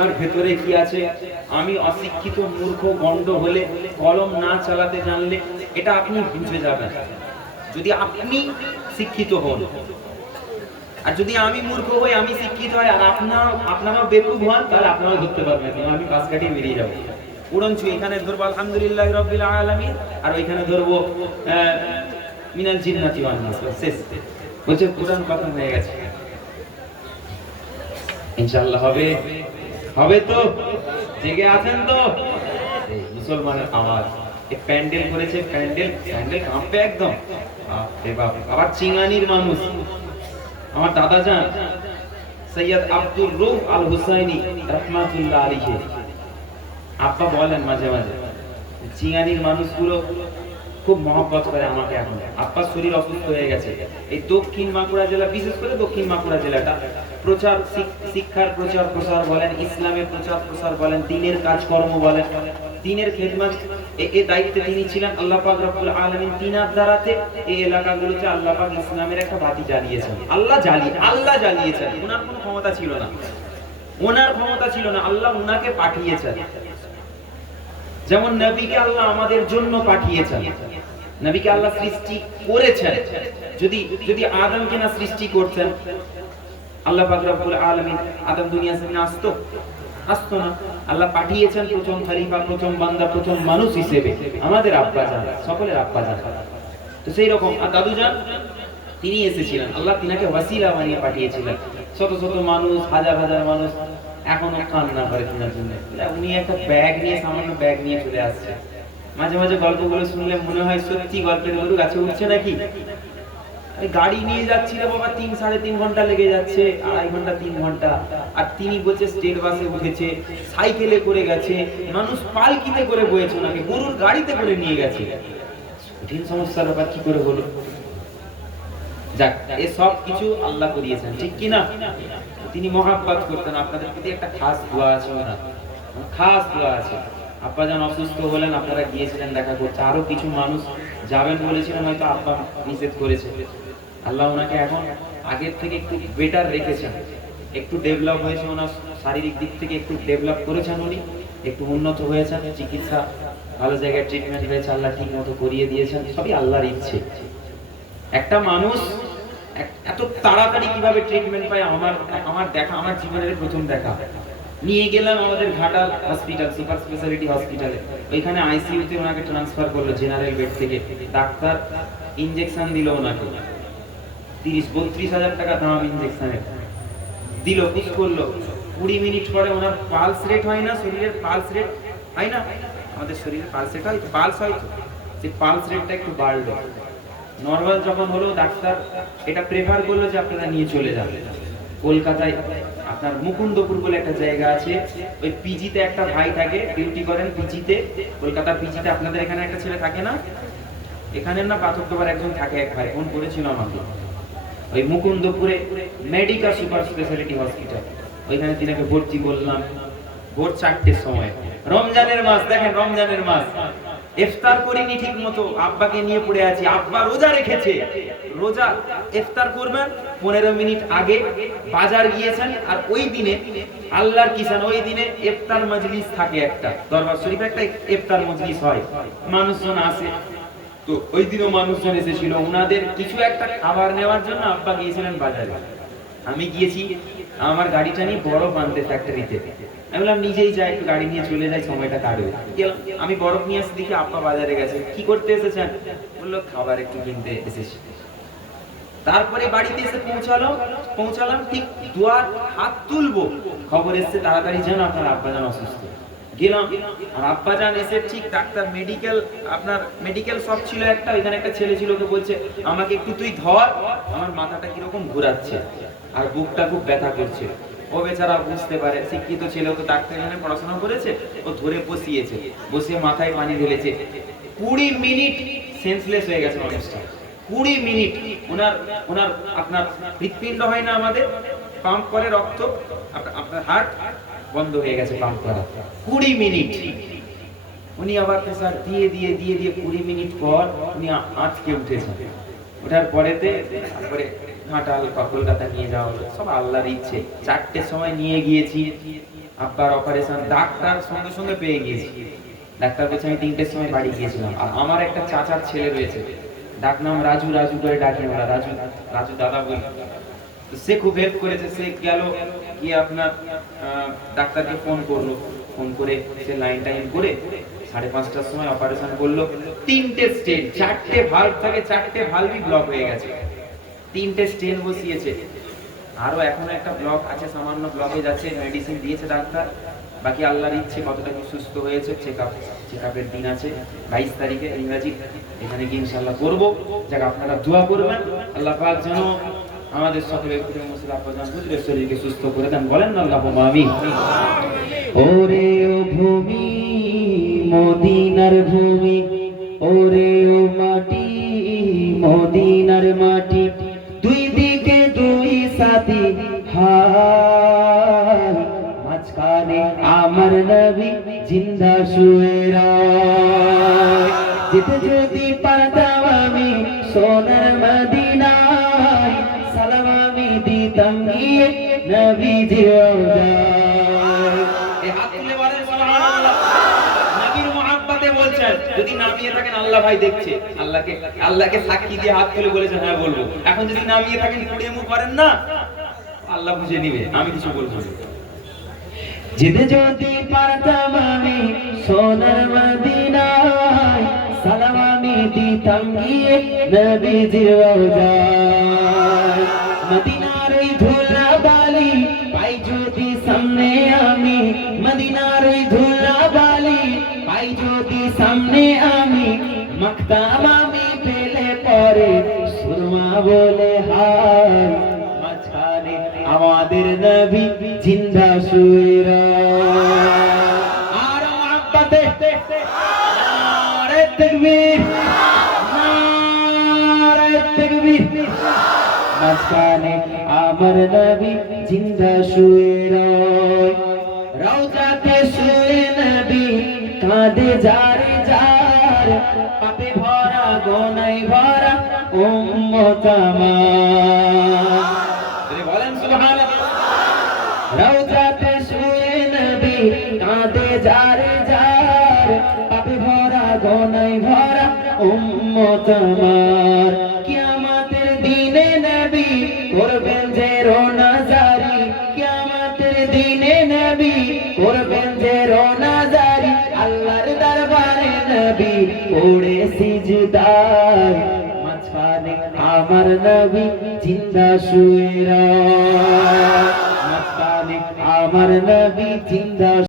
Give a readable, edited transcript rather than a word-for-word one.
আমার ভেতরে কি আছে। আমি অশিক্ষিত মূর্খ গন্ড হলে, কলম না চালাতে জানলে, এটা আপনি বুঝে যাবেন যদি আপনি শিক্ষিত হন। আর যদি আমি মূর্খ হই, আমি শিক্ষিত হই, আর আপনারা বেকুব হন, তাহলে আপনারা ধরতে পারবেন না, আমি পাশ কাটিয়ে বেরিয়ে যাবো। উড়নছু এখানে ধরবো আলহামদুলিল্লাহ রাব্বিল আলামিন, আর ওইখানে ধরবো মিনাল জিন্নাতি ওয়ান নাস, শেষ। বলছে কোরআন কথা হয়ে গেছে। ইনশাআল্লাহ হবে, হবে তো? জেগে আছেন তো? এই মুসলমানের আওয়াজ, এই প্যান্ডেল করেছে, প্যান্ডেল কাঁপবে একদম। আবার চিঙ্গানির মানুষ, আমার দাদা জান সৈয়দ আব্দুর রউফ আল হুসাইনি রাহমাতুল্লাহ আলাইহি, আব্বা বলেন মাঝে মাঝে চিঙ্গানির মানুষগুলো খুব মহব্বত করে আমাকে। এখন আব্বার শরীর অসুস্থ হয়ে গেছে। এই দক্ষিণ বাঁকুড়া জেলা, বিশেষ করে দক্ষিণ বাঁকুড়া জেলাটা প্রচার, শিক্ষার প্রচার প্রসার বলেন, ইসলামের প্রচার প্রসার বলেন, দ্বীনের কাজকর্ম বলেন, দ্বীনের খেদমত, এই দায়িত্বে তিনি ছিলেন। আল্লাহ পাক রব্বুল আলামিন তিনার দ্বারাতে এই এলাকাগুলোতে আল্লাহ পাক ইসলামের একটা বাতি জ্বালিয়েছেন। আল্লাহ জ্বালিয়েছেন। ওনার কোনো ক্ষমতা ছিল না, আল্লাহ ওনাকে পাঠিয়েছেন। যেমন নবীকে আল্লাহ আমাদের জন্য পাঠিয়েছেন, নবীকে আল্লাহ সৃষ্টি করেছেন। যদি আদমকে না সৃষ্টি করতেন, আল্লাহ পাক রব্বুল আলামিন আদম দুনিয়া থেকে আসতো না। আল্লাহ পাঠিয়েছেন প্রথম খলিফা, প্রথম বান্দা, প্রথম মানুষ হিসেবে আমাদের আব্বা জান, সকলের আব্বা জান। তো সেই রকম আর দাদু জান, তিনি এসেছিলেন, আল্লাহ তিনাকে ওয়াসিলা বানিয়ে পাঠিয়েছিলেন। শত শত মানুষ, হাজার হাজার মানুষ এখনো কান্না করে তিনার জন্য। উনি একটা ব্যাগ নিয়ে, সামান্য ব্যাগ নিয়ে চলে আসছে। মাঝে মাঝে গল্পগুলো শুনলে মনে হয় সত্যি গল্পের গরু গাছে উঠছে নাকি। গাড়ি নিয়ে যাচ্ছিল বাবা, 3-3.5 ঘন্টা লেগে যাচ্ছে, 2.5 ঘন্টা 3 ঘন্টা। আর তিনি বলছে স্টেট বাসে উঠেছে, সাইকেলে করে গেছে, মানুষ পালকিতে করে বয়েছে, ওনাকে গরুর গাড়িতে করে নিয়ে গেছে। কঠিন সমস্যার ব্যাপার কি করে হলো? যাক, এ সব কিছু আল্লাহ করিয়েছেন, ঠিক কি না? তিনি মহাব্বত করতেন। আপনাদের প্রতি একটা খাস দোয়া আছে, ওনার খাস দোয়া আছে। আব্বা যান অসুস্থ হলেন, আপনারা গিয়েছিলেন দেখা করতে, আরো কিছু মানুষ যাবেন বলেছিলেন, হয়তো আব্বা নিষেধ করেছে। আল্লাহ ওনাকে এখন আগের থেকে একটু বেটার রেখেছেন, একটু ডেভেলপ হয়েছে, ওনার শারীরিক দিক থেকে একটু ডেভেলপ করেছেন, উনি একটু উন্নত হয়েছেন, চিকিৎসা ভালো জায়গায় ট্রিটমেন্ট হয়েছে, আল্লাহ ঠিক মতো করিয়ে দিয়েছেন। সবই আল্লাহর ইচ্ছে। একটা মানুষ এত তাড়াতাড়ি কিভাবে ট্রিটমেন্ট পায়, আমার দেখা, আমার জীবনের প্রথম দেখা। নিয়ে গেলাম আমাদের ঘাটাল হসপিটাল, সুপার স্পেশালিটি হসপিটালে। ওইখানে আইসিইউতে ওনাকে ট্রান্সফার করলো জেনারেল বেড থেকে। ডাক্তার ইনজেকশন দিল ওনাকে, 30-32 হাজার টাকা দাম ইনজেকশনের। দিল, পুশ করলো। 20 মিনিট পরে ওনার পালস রেট হয় না, শরীরের পালস রেট হয় না, আমাদের শরীরের পালস রেট হয়, পালস হয়, যে পালস রেটটা একটু বাড়লো। নরমাল যখন হলো, ডাক্তার এটা প্রেফার করলো যে আপনারা নিয়ে চলে যান কলকাতায়। আপনার মুকুন্দপুর বলে একটা জায়গা আছে, ওই পিজিতে একটা ভাই থাকে, ডিউটি করেন পিজিতে, কলকাতা পিজিতে। আপনাদের এখানে একটা ছেলে থাকে না, এখানে না পাথরডোবার একজন থাকে, এক ভাই ফোন করেছিল আমাকে। ওই মুকুন্দপুরে মেডিকেল সুপার স্পেশালিটি হসপিটাল, ওইখানে তিনাকে ভর্তি করলাম ভোর 4টের সময়। রমজানের মাস, দেখেন রমজানের মাস, ইফতার করিনি ঠিক মতো, আব্বাকে নিয়ে পড়ে আছি। আব্বা রোজা রেখেছে, রোজা ইফতার করবেন 15 মিনিট আগে বাজার গিয়েছেন। আর ওই দিনে আল্লাহর কিসান, ওই দিনে ইফতার মজলিস থাকে, একটা দরবার শরীফে একটা ইফতার মজলিস হয়, মানুষজন আসে। তো ওই দিনও মানুষজন এসেছিল, ওনাদের কিছু একটা খাবার নেওয়ার জন্য আব্বা গিয়েছিলেন বাজারে। আমি গিয়েছি আমার গাড়িটা নিয়ে বরফ আনতে ফ্যাক্টরিতে। আমি বললাম নিজেই যাই, একটু গাড়ি নিয়ে চলে যাই, সময়টা কাটবে। আমি বরফ নিয়ে এসে দেখি আব্বা বাজারে গেছে। কি করতে এসেছেন? বললো খাবার একটু কিনতে এসেছি। তারপরে বাড়িতে এসে পৌঁছালাম, ঠিক দুয়ার হাত তুলবো, খবর এসছে তাড়াতাড়ি যেন আপনার আব্বা যান অসুস্থ। গেলাম, আর আব্বা যান এসে ঠিক ডাক্তার মেডিকেল শপ ছিল একটা, ওইখানে একটা ছেলে ছিল, ওকে বলছে আমাকে একটু তুই ধর, আমার মাথাটা কিরকম ঘোরাচ্ছে আর বুকটা খুব ব্যথা করছে। ও বেচারা বুঝতে পারে, শিক্ষিত ছেলে, তো ডাক্তার এখানে পড়াশোনা করেছে, ও ধরে বসিয়ে মাথায় পানি ঢেলেছে। 20 মিনিট সেন্সলেস হয়ে গেছে মানুষটা। 20 মিনিট ওনার আপনার হৃৎপিণ্ড হয় না আমাদের, পাম্প করে রক্ত, আপনার হার্ট বন্ধ হয়ে গেছে পাম্প করা। 20 মিনিট উনি আবার প্রেসার দিয়ে 20 মিনিট পর উনি আঁচকে উঠেছেন। ওঠার পরেতে তারপরে ঘাটাল কলকাতা নিয়ে যাওয়া হলো, সব আল্লাহর ইচ্ছে। 4টের সময় নিয়ে গিয়েছি, আব্বার অপারেশন, ডাক্তার সঙ্গে সঙ্গে পেয়ে গিয়েছি। ডাক্তার বলছে আমি 3টের সময় বাড়ি গিয়েছিলাম। আর আমার একটা চাচার ছেলে রয়েছে, ডাক নাম রাজু, রাজু করে ডাকি আমরা, রাজু রাজু দাদা বলি। তো সে খুব হেল্প করেছে। সে গেল গিয়ে আপনার ডাক্তারকে ফোন করলো, ফোন করে সে লাইন টাইন করে 5:30টার সময় অপারেশন করলো। 3টে স্টেন, 4টে ভালভ থাকে, 4টে ভালভই ব্লক হয়ে গেছে। 3টে স্টেন বসিয়েছে, আরো এখনো একটা ব্লক আছে, সামান্য ব্লকে যাচ্ছে, মেডিসিন দিয়েছে ডাক্তার। বাকি আল্লাহর ইচ্ছে কতটা কি সুস্থ হয়েছে। চেকআপের দিন আছে 22 তারিখে ইংরেজি, এখানে গিয়ে ইনশাআল্লাহ করব। যাক আপনারা দোয়া করবেন আল্লাহ পাক যেন আমাদের সকলের প্রিয় মুসলিম আব্বাজান হুজুরের শরীরকে সুস্থ করে দেন, বলেন না আল্লাহুম্মা আমিন। ওরে ও ভূমি মদিনার ভূমি, ওরে ও মাটি মদিনার মাটি, দুই দিকে দুই সাথী হায়, মাঝখানে আমার নবী জিন্দা শুয়ে রয়। যেতে যদি পারতাম আমি সোনার মদিনায়, সালাম আমি দিতাম গিয়ে নবীজির রওজায়। এই হাত তুলে বলেন সুবহানাল্লাহ। নবীর মুহাব্বতে বলছেন, যদি নামিয়ে থাকেন আল্লাহ ভাই দেখছে, আল্লাহকে সাক্ষী দিয়ে হাত তুলে বলেছেন হ্যাঁ বলবো। এখন যদি নামিয়ে থাকেন পুড়িয়ে মুখ করেন না, আল্লাহ বুঝে নিবে, আমি কিছু বলবো না। যেতে যদি পারতাম আমি সোনার মদিনায়, সালাম আমি দিতাম গিয়ে নবীজির রওজায়। মদিনার ওই ধুলা বালি পাই যদি সামনে আমি, মদিনার ওই ধুলা বালি পাই যদি সামনে আমি, মাখতাম আমি পেলে পরে সুরমা বলে হায়, মাঝখানে আমাদের নবী জিন্দা শুয়ে রয়। আর মুহাব্বতে নারে তাকবীর, নারে তাকবীর, মাঝখানে আমার নবী জিন্দা শুয়ে রয়। রওজাতে শুয়ে নবী কাঁদে যারে যার, পাপে ভরা গোনায় ভরা উম্মত আমার, বলেন সুবহানাল্লাহ। রওজাতে শুয়ে নবী কাঁদে যারে যার, পাপে ভরা গোনায় ভরা উম্মত আমার। কিয়ামতের দিনে নবী করবেন যে রোনাজারি, কিয়ামতের দিনে নবী করবেন যে রোনাজারি, আল্লাহর দরবারে নবী পড়ে সিজদায়, মাঝখানে আমার নবী জিন্দা শুয়ে রয়, মাঝখানে আমার নবী জিন্দা